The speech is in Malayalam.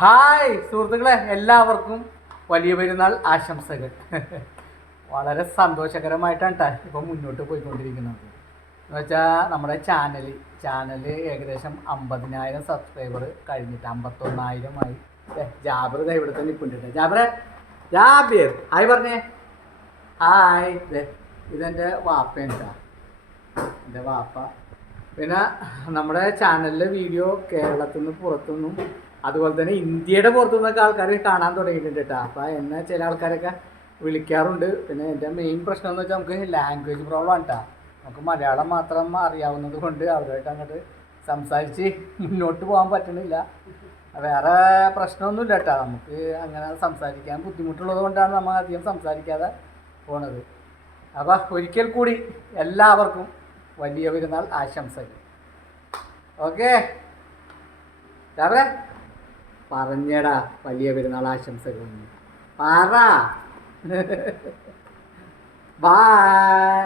ഹായ് സുഹൃത്തുക്കളെ, എല്ലാവർക്കും വലിയ പെരുന്നാൾ ആശംസകൾ. വളരെ സന്തോഷകരമായിട്ടാണ് കേട്ടോ ഇപ്പം മുന്നോട്ട് പോയിക്കൊണ്ടിരിക്കുന്നത്. എന്ന് വെച്ചാൽ നമ്മുടെ ചാനൽ ഏകദേശം 50,000 സബ്സ്ക്രൈബർ കഴിഞ്ഞിട്ട് 51,000 ആയി. ജാബർ ഇവിടെ തന്നെ നിൽക്കുന്നുണ്ട്. ജാബിർ ഹായ് പറഞ്ഞേ. ഹായ്. ഇതെൻ്റെ വാപ്പയാണ് കേട്ടോ, എൻ്റെ വാപ്പ. പിന്നെ നമ്മുടെ ചാനലിലെ വീഡിയോ കേരളത്തിൽ നിന്ന് പുറത്തുനിന്നും അതുപോലെ തന്നെ ഇന്ത്യയുടെ പുറത്തുനിന്നൊക്കെ ആൾക്കാർ കാണാൻ തുടങ്ങിയിട്ടുണ്ട് കേട്ടോ. അപ്പോൾ എന്നെ ചില ആൾക്കാരൊക്കെ വിളിക്കാറുണ്ട്. പിന്നെ എൻ്റെ മെയിൻ പ്രശ്നം എന്ന് വെച്ചാൽ നമുക്ക് ലാംഗ്വേജ് പ്രോബ്ലം ആണ് കേട്ടോ. നമുക്ക് മലയാളം മാത്രം അറിയാവുന്നത് കൊണ്ട് അവരുമായിട്ട് അങ്ങോട്ട് സംസാരിച്ച് മുന്നോട്ട് പോകാൻ പറ്റണില്ല. വേറെ പ്രശ്നമൊന്നുമില്ല കേട്ടോ. നമുക്ക് അങ്ങനെ സംസാരിക്കാൻ ബുദ്ധിമുട്ടുള്ളത് കൊണ്ടാണ് നമ്മൾ അധികം സംസാരിക്കാതെ പോണത്. അപ്പോൾ ഒരിക്കൽ കൂടി എല്ലാവർക്കും വലിയ പെരുന്നാൾ ആശംസകൾ. ഓക്കെ സാറേ പറഞ്ഞേടാ, വലിയ പെരുന്നാൾ ആശംസകൾ പറ. ബൈ.